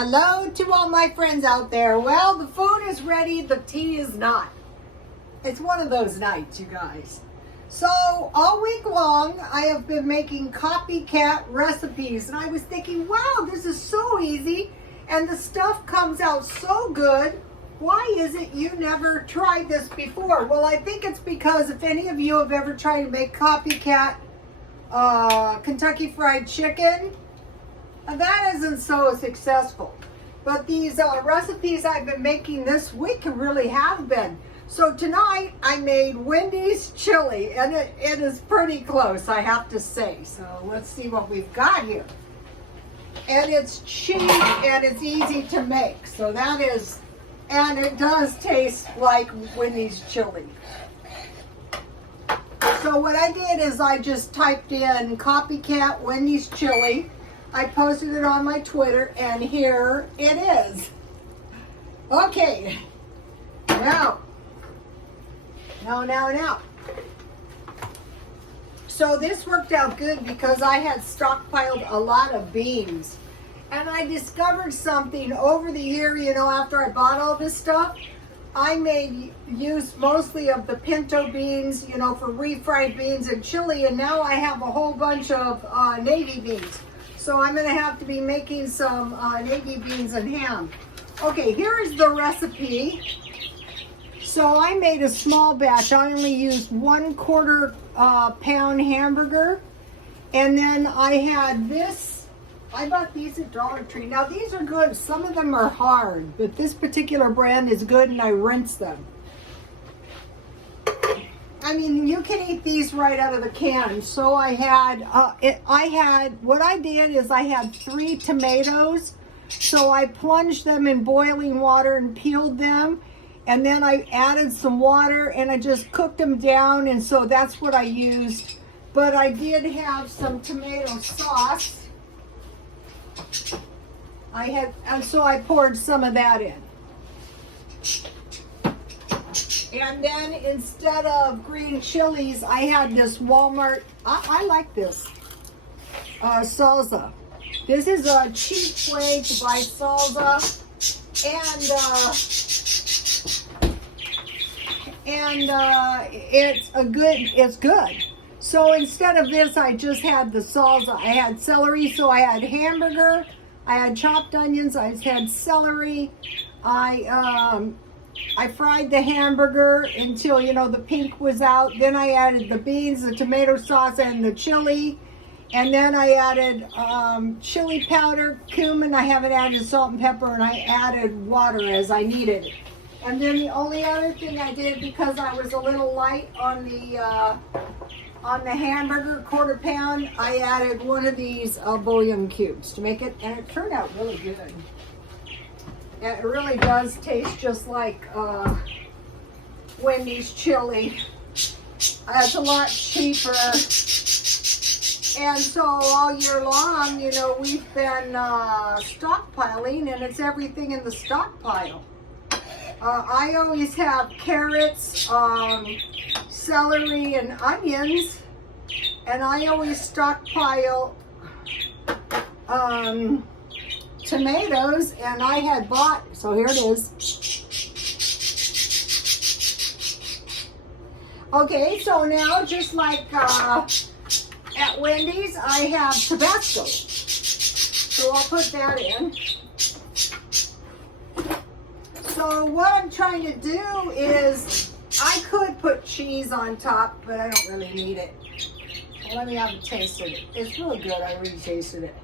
Hello to all my friends out there. Well, the food is ready, the tea is not. It's one of those nights, you guys. So all week long, I have been making copycat recipes, and I was thinking, wow, this is so easy, and the stuff comes out so good. Why is it you never tried this before? Well, I think it's because if any of you have ever tried to make copycat Kentucky Fried Chicken, that isn't so successful. But these recipes I've been making this week really have been. So tonight I made Wendy's chili, and it is pretty close, I have to say. So let's see what we've got here. And it's cheap and it's easy to make. So that is, and it does taste like Wendy's chili. So what I did is I just typed in copycat Wendy's chili. I posted it on my Twitter, and here it is. Okay, now. So this worked out good because I had stockpiled a lot of beans. And I discovered something over the year, you know, after I bought all this stuff. I made use mostly of the pinto beans, you know, for refried beans and chili, and now I have a whole bunch of navy beans. So I'm going to have to be making some navy beans and ham. Okay, here is the recipe. So I made a small batch. I only used 1/4 pound hamburger. And then I had this. I bought these at Dollar Tree. Now these are good. Some of them are hard, but this particular brand is good, and I rinse them. I mean, you can eat these right out of the can. So I had, what I did is I had 3 tomatoes. So I plunged them in boiling water and peeled them. And then I added some water and I just cooked them down. And so that's what I used. But I did have some tomato sauce. And so I poured some of that in. And then instead of green chilies, I had this Walmart, I like this, salsa. This is a cheap way to buy salsa, and it's good. So instead of this, I just had the salsa. I had celery, so I had hamburger, I had chopped onions, I had celery, I fried the hamburger until, you know, the pink was out. Then I added the beans, the tomato sauce, and the chili. And then I added chili powder, cumin. I haven't added salt and pepper, and I added water as I needed. And then the only other thing I did, because I was a little light on the hamburger, 1/4 pound, I added one of these bouillon cubes to make it, and it turned out really good. And it really does taste just like Wendy's chili. It's a lot cheaper. And so all year long, you know, we've been stockpiling, and it's everything in the stockpile. I always have carrots, celery, and onions. And I always stockpile tomatoes, and I had bought, so here it is. Okay, so now just like at Wendy's, I have Tabasco. So I'll put that in. So what I'm trying to do is, I could put cheese on top, but I don't really need it. Well, let me have a taste of it. It's really good. I already tasted it.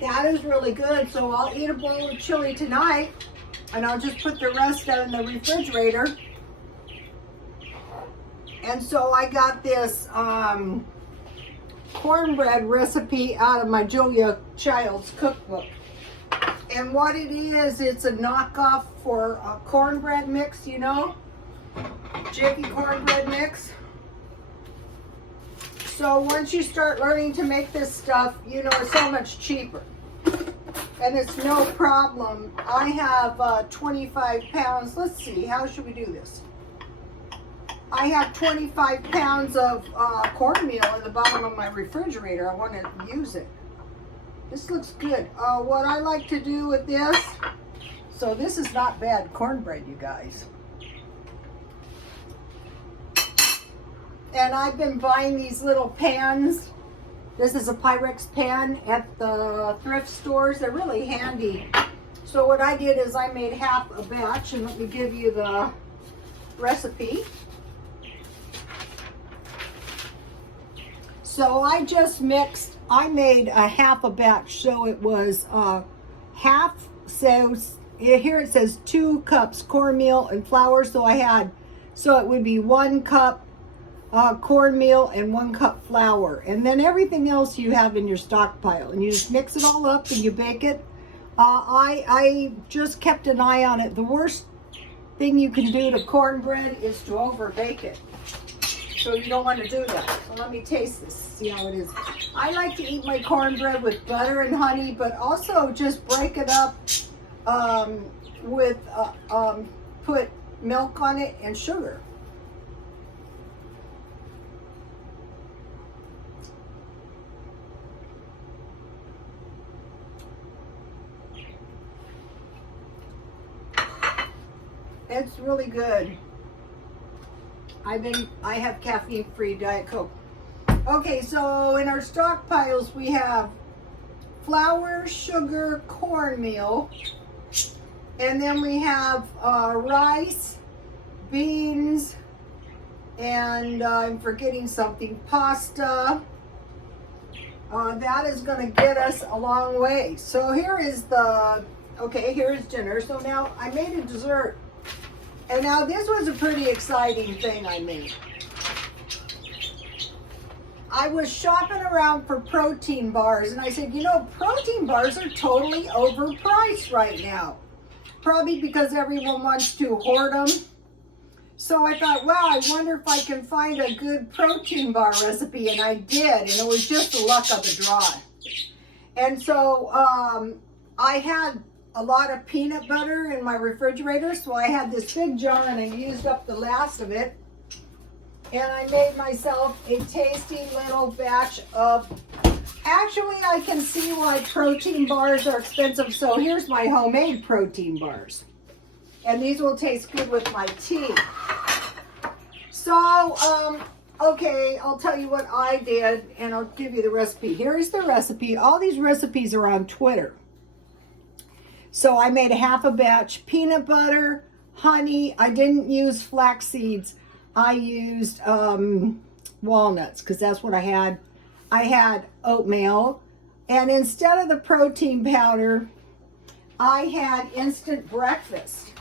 That is really good. So I'll eat a bowl of chili tonight, and I'll just put the rest out in the refrigerator. And so I got this cornbread recipe out of my Julia Child's cookbook. And what it is, it's a knockoff for a cornbread mix, you know, Jiffy cornbread mix. So once you start learning to make this stuff, you know, it's so much cheaper. And it's no problem. I have 25 pounds. Let's see, how should we do this? I have 25 pounds of cornmeal in the bottom of my refrigerator. I want to use it. This looks good. What I like to do with this, so this is not bad cornbread, you guys. And I've been buying these little pans. This is a Pyrex pan at the thrift stores. They're really handy. So what I did is I made half a batch, and let me give you the recipe. So I just mixed, I made a half a batch, so it was half, so here it says 2 cups cornmeal and flour, so it would be 1 cup cornmeal and 1 cup flour, and then everything else you have in your stockpile, and you just mix it all up and you bake it. I just kept an eye on it. The worst thing you can do to cornbread is to over bake it. So you don't want to do that. So let me taste this, see how it is. I like to eat my cornbread with butter and honey, but also just break it up with, put milk on it and sugar. It's really good. I have caffeine-free Diet Coke. Okay, so in our stockpiles we have flour, sugar, cornmeal, and then we have rice, beans, and I'm forgetting something, pasta. That is going to get us a long way. So here is here's dinner. So now I made a dessert. And now this was a pretty exciting thing I made. I was shopping around for protein bars, and I said, you know, protein bars are totally overpriced right now. Probably because everyone wants to hoard them. So I thought, wow, I wonder if I can find a good protein bar recipe, and I did, and it was just the luck of the draw. And so I had a lot of peanut butter in my refrigerator, so I had this big jar and I used up the last of it, and I made myself a tasty little batch of, actually I can see why protein bars are expensive. So here's my homemade protein bars, and these will taste good with my tea. So okay, I'll tell you what I did, and I'll give you the recipe. Here is the recipe. All these recipes are on Twitter. So I made a half a batch, peanut butter, honey. I didn't use flax seeds. I used walnuts because that's what I had. I had oatmeal. And instead of the protein powder, I had instant breakfast.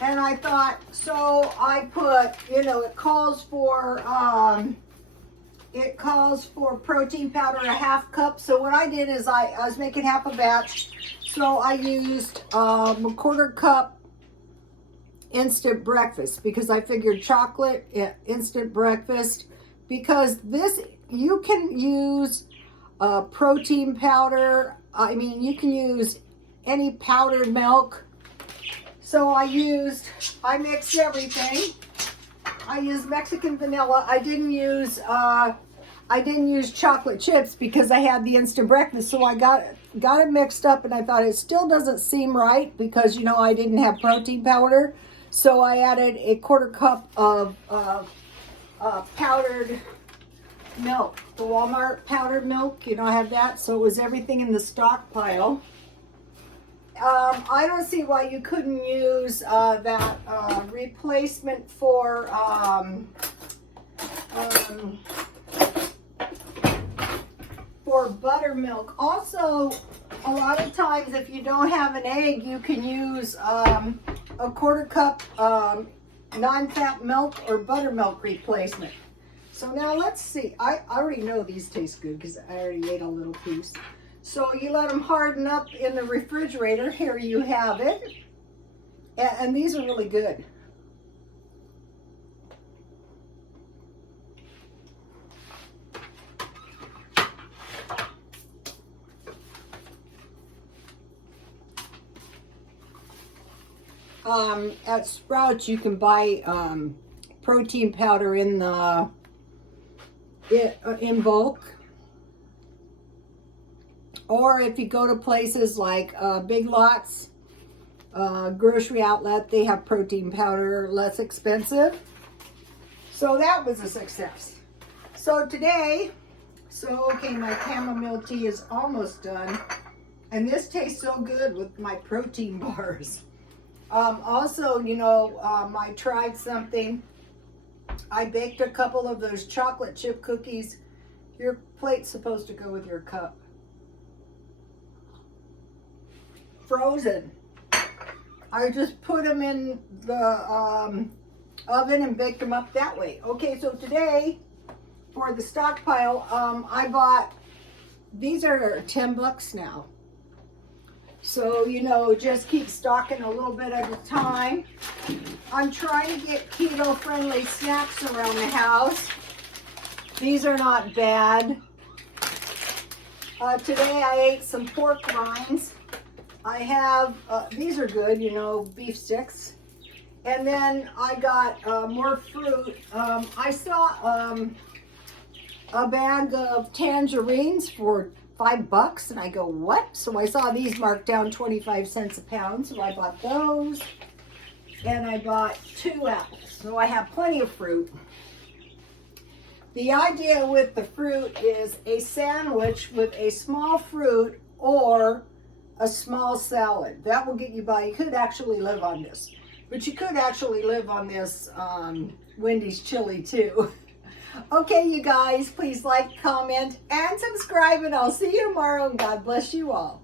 And I thought, so I put, you know, it calls for protein powder, a half cup. So what I did is I was making half a batch. So I used a 1/4 cup instant breakfast because I figured chocolate instant breakfast, because this, you can use protein powder. I mean, you can use any powdered milk. So I mixed everything. I used Mexican vanilla. I didn't use chocolate chips because I had the instant breakfast. So I got it mixed up, and I thought it still doesn't seem right because, you know, I didn't have protein powder. So I added a 1/4 cup of powdered milk, the Walmart powdered milk. You know, I have that. So it was everything in the stockpile. I don't see why you couldn't use that replacement for buttermilk. Also, a lot of times if you don't have an egg, you can use a 1/4 cup non-fat milk or buttermilk replacement. So now let's see. I already know these taste good because I already ate a little piece. So you let them harden up in the refrigerator. Here you have it. And these are really good. At Sprouts, you can buy protein powder in the in bulk. Or if you go to places like Big Lots, grocery outlet, they have protein powder, less expensive. So that was a success. So today, okay, my chamomile tea is almost done. And this tastes so good with my protein bars. Also, you know, I tried something. I baked a couple of those chocolate chip cookies. Your plate's supposed to go with your cup. Frozen. I just put them in the oven and baked them up that way. Okay, so today for the stockpile, I bought, these are $10 now. So, you know, just keep stocking a little bit at a time. I'm trying to get keto-friendly snacks around the house. These are not bad. Today I ate some pork rinds. I have, these are good, you know, beef sticks. And then I got more fruit. I saw a bag of tangerines for $5, and I go, what? So I saw these marked down 25 cents a pound, so I bought those. And I bought 2 apples, so I have plenty of fruit. The idea with the fruit is a sandwich with a small fruit or a small salad. That will get you by. You could actually live on this, but you could actually live on this Wendy's chili too. Okay, you guys, please like, comment, and subscribe, and I'll see you tomorrow, and God bless you all.